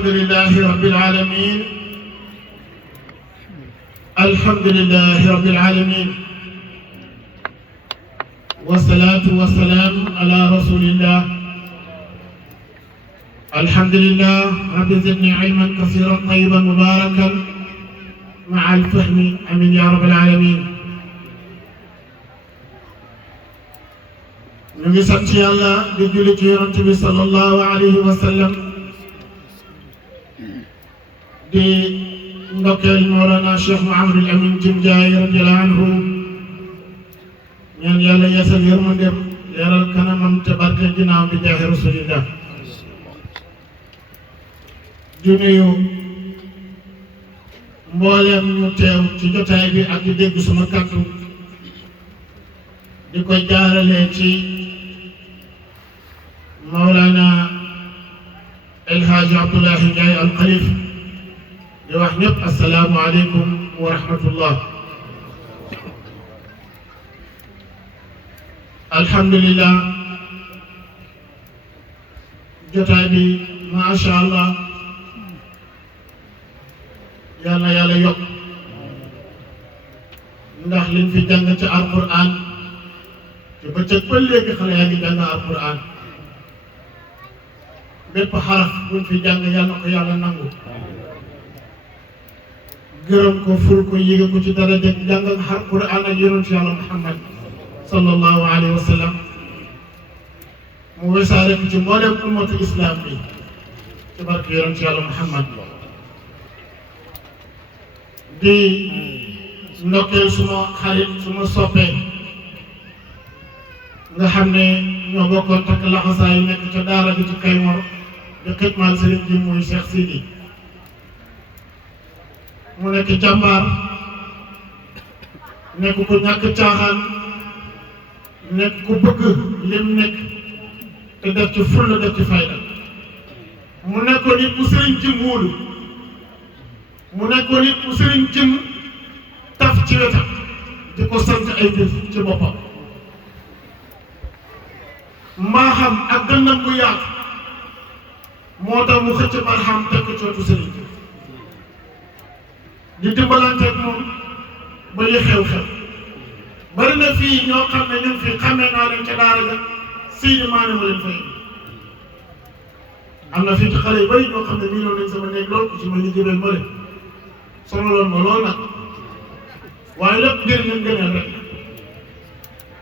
الحمد لله رب العالمين الحمد لله رب العالمين والصلاة والسلام على رسول الله الحمد لله رب زدني علما كثيرا طيبا مباركا مع الفهم امين يا رب العالمين نجي سانت يالا دي جولي تي يونس بي صلى الله عليه وسلم دي ndokkeel Mawlana Cheikh Mouhamadul Amin Jimjaay radiyallahu anhu ñaan yàlla yeesal yërmandeem leeral kanamam te barke ginnaaw bi jaahi rasulillah di nuyu mbooleem ñu teew ci jotaay bi ak di dégg suma kàddu di ko jaarale ci Mawlana El Hadj Abdoulahi Ndiaye Al Khalif di wax ñëpp assalaamu aleykum wa rahmatullah alhamdulillah jotaay bi macha allah yal na yàlla yokk ndax liñ fi jàng ci alquran te bëccëg ba léegi xale yaa ngi jàng alquran bépp xaraf buñ fi jàng yal na ko yàlla nangu gërëm ko ful ko yéege ko ci daraja jàng ak alquran ak yonent yàlla Muhammad sallallahu alayhi wa sallam mu wesaare ko ci mboolem ummatu islam bi ci barke yonent yàlla Muhammad di ndokkeel suma xarit suma soppee nga xam ne ñoo bokkoon takk laxasaay nekk ca daara bi ci Kaymor di xitmaal sëriñ ji muy Cheikh Sidi mu nekk jàmbaar nekk ku ñàkk caaxaan nekk ku bëgg lim nekk te def ci fulla def ci fayda mu nekkoon nit bu sëriñ jim wóolu mu nekkoon nit bu sëriñ jim taf ci wetam di ko sant ay jëf ci boppam mbaaxam ak dënnam bu yaatu moo tax mu xëcc barxam teg ko cootu sëriñ di dimbalanteeg moom ba li xew-xew bari na fii ñoo xam ne ñun fii xamee naa leen ca daara ja Seydi Maane ma leen fay am na fii ci xale yu bari ñoo xam ne nii noonu lañ sama néeg lool ku ci ma ni jëbel ma leen sonaloon ma lool nag waaye lépp ngir ñun gëneel rek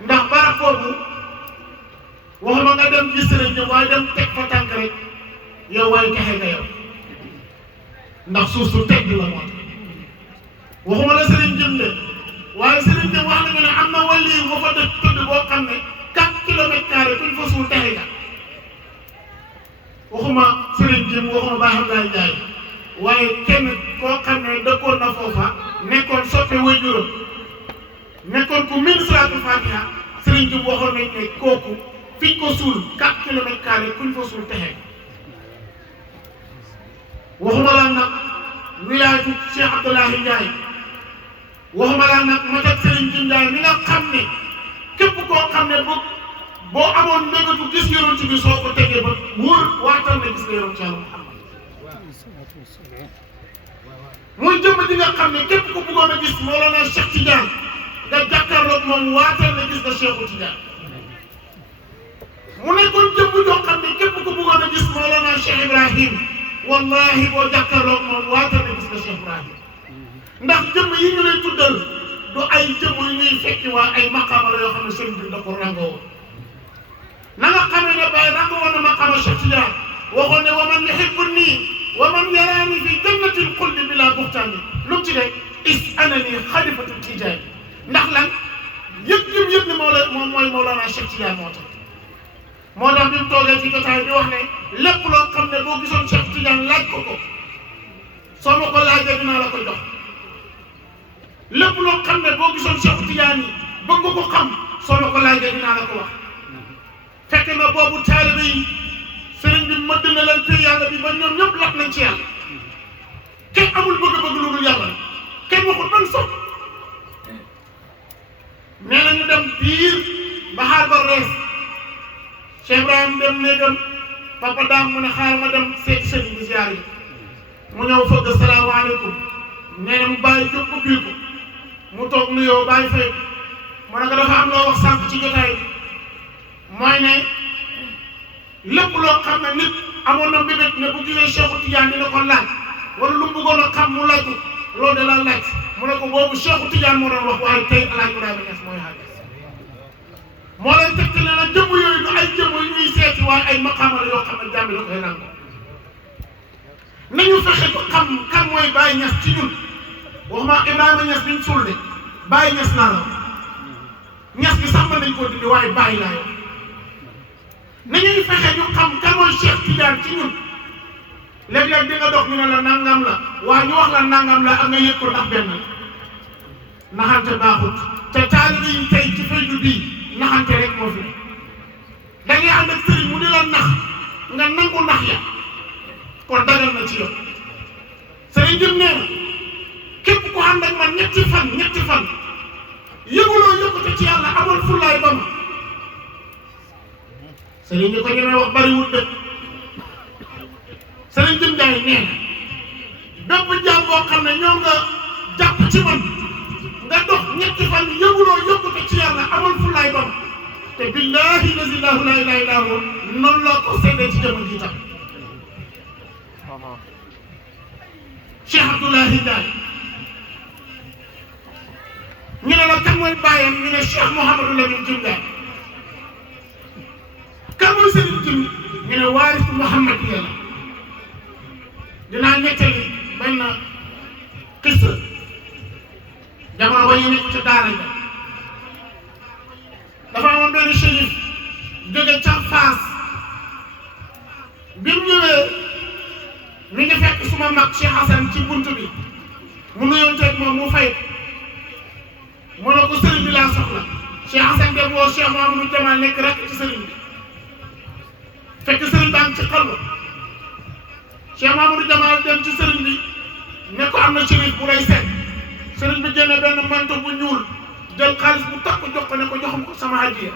ndax barab boobu waxuma nga dem gis sëriñ ñi waaye dem teg fa tànk rek yow waaye texe nga yow ndax suuf su tedd la moo tax waxuma la sëriñ jëm ne waaye sëriñ jëm wax nañu ne am na wàllu yi nga fa dëkk tëdd boo xam ne 4 kilomètres carrés kuñ fa suul texe nga waxuma sëriñ jëm waxuma baaxam laay jaay waaye kenn koo xam ne dëkkoon na foofa nekkoon soppe waajuram nekkoon ku min salaatul fatiha sëriñ jëm waxoon nañ ne kooku fiñ ko suul 4 kilomètres carrés kuñ fa suul texe waxuma la nag wilaayatu Cheikh Abdoulahi Ndiaye waxuma laa nag ma teg Serigne Jim Ndiaye mi nga xam ne képp koo xam ne boo amoon mbébétu gis yonent bi soo ko tegee ba wóor waatal ne gis nga yonent Yàlla Muhammad muy jëmm ji nga xam ne képp ku bëggoon a gis Mawlana Cheikh Tidiane nga jàkkaarloog moom waatal ne gis nga Cheikhu Tidiane mu nekkoon jëmm joo xam ne képp ku bëggoon a gis Mawlana Cheikh Ibrahim wallahi boo jàkkaarloog moom waatal ne gis nga Cheikh Ibrahim ndax jëmm yi ñu lay tuddal du ay jëmm yu ñuy fekki waa ay maqaama la yoo xam ne sëriñ bi da ko rangoo na nga xamee ne Baye rangoo woon na maqaama Cheikh Tidiane waxoon ne wa man yuhibbuni wa man yaraani fi jannatil xuldi bila buxtaani lu mu ci de is anani xalifatu Tidiane ndax lan yëg ne moom mooy Mawlana Cheikh Tidiane moo tax bi mu toogee ci jotaay bi wax ne lépp loo xam ne boo gisoon Cheikh Tidiane laaj ko soo ma ko laajee dinaa la ko jox lépp loo xam ne boo gisoon Cheikh Tidiane yi bëgg ko xam soo ma ko laajee dinaa la ko wax fekk na boobu taalibe yi sëriñ bi mëdd na leen te yàlla bi ba ñoom ñëpp lakk nañ ci yàlla kenn amul bëgg-bëgg lu dul yàlla kenn waxul ban sopp nee na ñu dem biir baxaar ba rees Cheikh Ibrahim dem néegam papa daam mu ne xaaral ma dem seeti sëriñ bi ziyaar yi mu ñëw fëgg salaamaaleykum nee na mu bàyyi jóg ubbil ko mu toog nuyoo bàyyi fay mu ne ko dafa am loo wax sànq ci jotaay bi mooy ne lépp loo xam ne nit amoon na mbébét ne bu gisee Cheikhu Tidiane dina ko laaj wala lu mu bëggoon a xam mu laaj ko loolu de la laaj mu ne ko boobu Cheikhu Tidiane moo doon wax waaye tey El Hadj Ibrahima Niass mooy xaaj moo leen tegtal ne nag jëmm yooyu du ay jëmm yu ñuy seeti waaye ay maqaama la yoo xam ne jàmm la koy nangu nañu fexe ko xam kan mooy Baye Niass ci ñun waxuma Ibrahima Niass biñ suul de Baye Niass naa la Niass bi sax mën nañ koo dindi waaye Baye laa yow nañuy fexe ñu xam kan mooy Cheikh Tidiane ci ñun léeg-léeg di nga dox ñu ne la nangam la waaye ñu wax la nangam la ak nga yëg ko ndax benn naxante baaxut te taalibe yi tey ci faydu bii naxante rek moo fi da ngay ànd ak sëriñ mu di la nax nga nangu nax ya kon dagal na ci yow sëriñ jëm nee na képp ku ànd ak man ñetti fan yëguloo yokkute ci yàlla amoon fullaay ba ma sëriñ ñi ko ñemee wax bariwul de sëriñ jëm jaay nee na bépp jaam boo xam ne ñoo nga jàpp ci man nga dox ñetti fan yëguloo yokkute ci yàlla amoon fullaay ba ma te billaahi lazi laa ilaaha illaa huwa noonu laa ko seedee ci jamono ji tam Cheikh Abdoulahi Ndiaye ñu ne la kan mooy bàyyam ñu ne Cheikh Mouhamadou Lamine Jim Ndiaye kan mooy Serigne Jim ñu ne waarisu Mouhamad yàlla dinaa nettali benn xissa jamono ba ñu nekk ca daara ja dafa amoon benn chérif jóge ca Faas bi mu ñëwee mi ngi fekk suma mag Cheikh Hassan ci buntu bi mu nuyoonteeg moom mu fay mu ne ko sëriñ bi laa soxla Cheikh Hassan dem woo Cheikh Mamadou Jamal nekk rek ci sëriñ bi fekk sëriñ baa ngi ci xalwa Cheikh Mamadou Jamal dem ci sëriñ bi ne ko am na chérif bu lay seet sëriñ bi génne benn manto bu ñuul jël xaalis bu takk jox ko ne ko joxam ko sama hadiya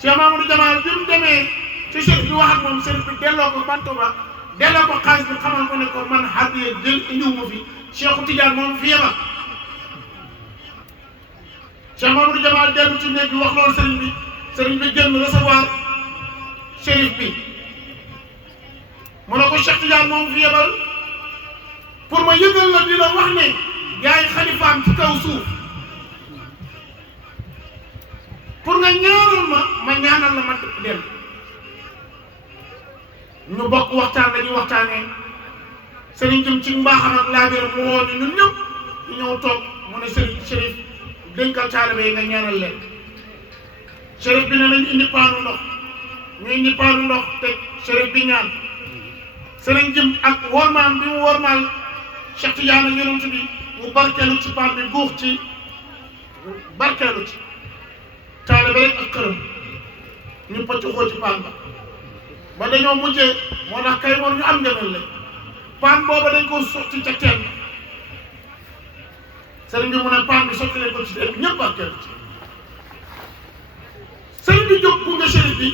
Cheikh Mamadou Jamal bi mu demee ci chérif bi wax ak moom chérif bi delloo ko manto ba delloo ko xaalis bi xamal ko ne ko man hadiya jël indiwuma fi Cheikhu Tidiane moom fi yebal Cheikh Mamadou Jamal dellu ci néeg bi wax loolu sëriñ bi génn recevoir chérif bi mu ne ko Cheikh Tidiane moom fi yebal pour ma yëgal la di la wax ne yaay xalifaam ci kaw suuf pour nga ñaanal ma ñaanal la ma dem ñu bokk waxtaan dañuy waxtaanee sëriñ jëm ci mbaaxam ak laabiram mu woo ñu ñun ñëpp ñu ñëw toog mu ne sëriñ chérif dénkal taalibe yi nga ñaanal leen chérif bi ne nañ indi paanu ndox ñu indi paanu ndox te chérif bi ñaan sëriñ jëm ak wormaam bi mu wormaal Cheikh Tidiane ak yonent bi mu barkeelu ci paan bi guux ci barkeelu ci taalibe rek ak këram ñu pëcc xoo ci paan ba dañoo mujjee moo tax kay moom ñu am ngemel la paan booba dañ ko sotti ca teen sëriñ bi mu ne paan bi sotti leen ko ci teen bi ñëpp barkeelu ci sëriñ bi jóg gunge chérif bi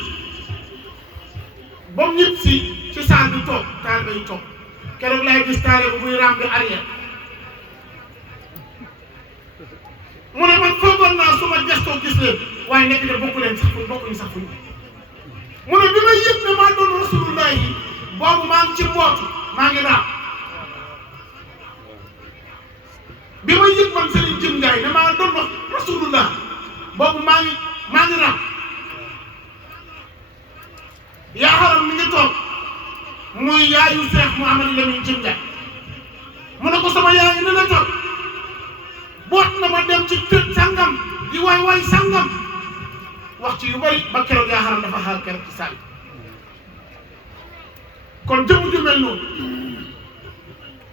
ba mu ñëpp si ci saal bi toog taalibe yi toog keroog laay gis taalibe buy rambi arrière mu ne man foogoon naa su ma gestoo gis leen waaye nekk de bokkuñu sax fuñ mu ne bi may yëg ne maa doon rasulullah yi boobu maa ngi ci mbootu maa ngi raam bi may yëg man Serigne Jim Ndiaye ne maa doon rasulullah boobu maa ngi raam yaa xaram mi ngi toog muy yaayu Cheikh Mouhamadou Lamine Jim Ndiaye mu ne ko sama yaay ngi ne la toog boot na ma dem ci kër sangam di way sangam wax ci yu bari ba keroog yaa xaram dafa xaal keroog ci sàll kon jëmm ju mel noonu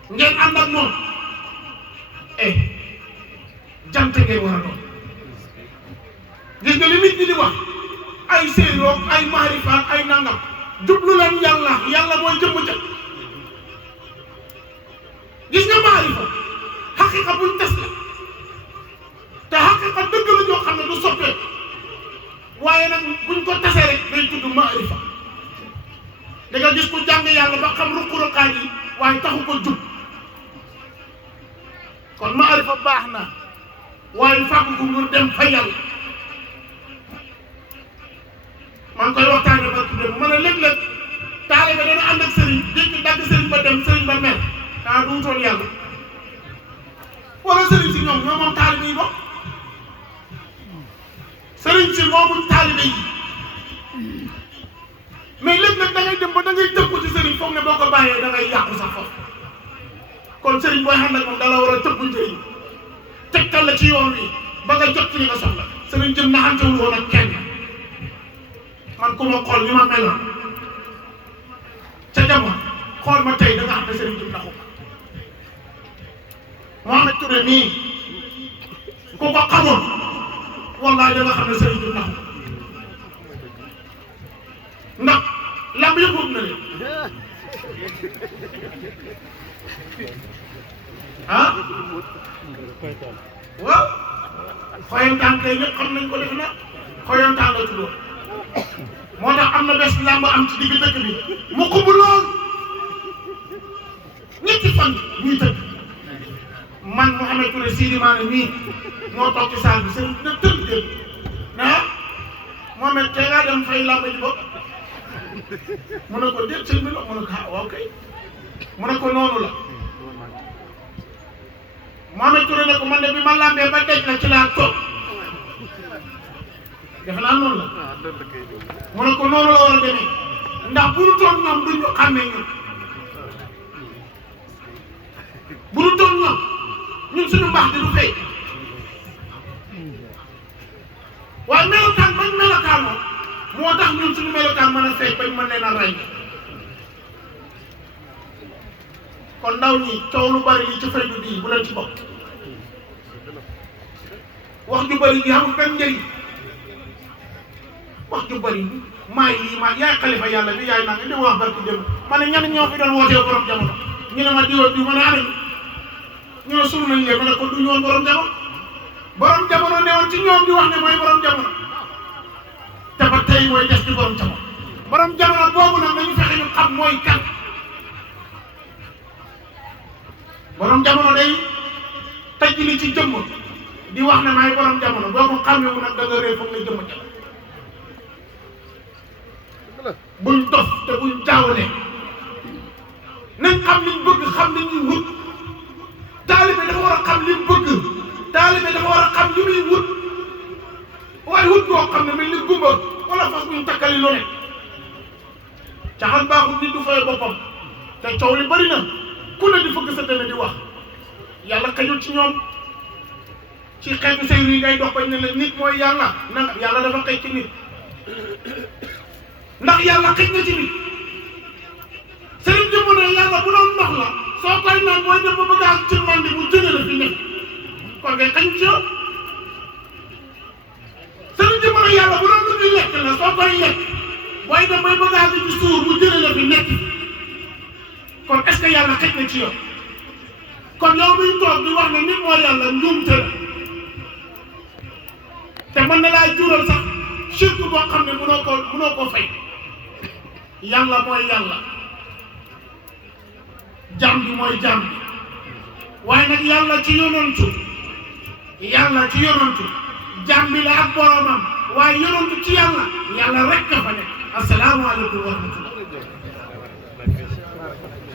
ngeen ànd ak moom jant ngeen war a doon gis nga li nit ñi di wax ay séeroog ay maarifaat ay nangam jublu leen yàlla mooy jëmm jëm gis nga maarifa xaqiqa buñ tes la te xaqiqa dëgg la joo xam ne du soppee waaye nag buñ ko tasee rek day tudd maarifa da nga gis ku jàng yàlla ba xam ruq-ruqaan yi waaye waaye taxu ko jub kon maarifa baax na waaye fàggu ko ngir dem fa yàlla maa ngi koy waxtaane ba tuddee bu ma ne léeg-léeg taalibe dana ànd ak sëriñ dégg dagg sëriñ ba dem sëriñ ba mer daa du wutoon yàlla wala sëriñ si ñoom ñoo moom taalibe yi bokk sëriñ si moomuñ taalibe yi mais léeg-léeg da ngay dem ba da ngay tëbbu ci sëriñ foog ne boo ko bàyyee da ngay yàqu sax foofu kon sëriñ booy ànd ak moom dala war a tëbbu sëriñ tegtal la ci yoon wi ba nga jot ci li nga soxla sëriñ jëm naxantewul woon ak kenn man ku ma xool ni ma meloon ca jamono xool ma tey da nga xam ne sëriñ jëm naxu Mohamed Touré mii ku ko xamoon wallaay da nga xam ne sëriñ jëm naxu ndax lamb yëpp wut na leen ah waaw xoyantaan kay ñëpp xam nañ ko defe na xoyantaan la tuddoo moo tax am na bés lamb am ci digg dëkk bi mu xubu lool ñetti fan ñuy tëgg man Mouhamed Touré Sidi Mané mii moo toog ci salle bi sëriñ na tëgg dégg ah Mohamed tey ngaa dem fay lamb ji bopp mu ne ko déet sëñ bi la mu ne ko ah waaw kay mu ne ko noonu la Mohamed Touré ne ko man de bi ma lambee ba dej la ci laa toog defe naa noonu la mu ne ko noonu la war a demee ndax bu ñu toog ñoom duñ ñu xàmmee ñun bu ñu toog ñoom ñun suñu mbaax di du fay waaye melokaan bañ melokaan moom moo tax ñun suñu melokaan mën a fay bañ mën leen a rey kon ndaw ñi coow lu bari li ci fay du bii bu leen ci bopp wax ju bari ji amul benn njëriñ wax ju bari maay lii maa yaay xalifa yàlla bi yaay naa nga di wax barki démb ma ne ñenn ñoo fi doon wootee borom jamono ñu ne ma diwa di ma ne anañ ñu ne suul nañ leen ma ne ko du ñoon borom jamono newoon ci ñoom di wax ne mooy borom jamono te ba tey mooy des ci borom jamono boobu nag nañu fexe ñu xam mooy kan borom jamono day taj li ci jëmm di wax ne maay borom jamono boo ko xàmmewu nag da nga réer foog nga jëmm ca buñ dof te buñ jaawale nañ xam liñ bëgg xam li ñuy wut taalibe dafa war a xam liñ bëgg taalibe dafa war a xam li muy wut waaye wut boo xam ne mel ni gumba wala fas buñ takkali lu ne caxan baaxul nit du fay boppam te coow li bari na ku ne di fëgg sa dënn di wax yàlla xajul ci ñoom ci xeetu say yi ngay dox bañ ne la nit mooy yàlla na yàlla dafa xëy ci nit ndax yàlla xëj na ci nit sëriñ jëmm ne yàlla bu doon ndox la soo koy naan booy dem ba bëgg a ci mandi mu jëne la fi nekk kon ngay xañ ci yow sëriñ jëmm ne yàlla bu doon lu ñuy lekk la soo koy lekk booy dem bay bëgg a ci suur mu jëne la fi nekk kon est-ce que yàlla xëj na ci yow kon yow muy toog di wax ne nit mooy yàlla njuumte la te mën na laa jural sax shirk boo xam ne mënoo koo fay yàlla mooy yàlla jaam bi mooy jaam bi waaye nag yàlla ci yonantu jaam bi la ak boromam waaye yonantu ci yàlla rek ka fa nekk asalaamaaleykum wa rahmatullah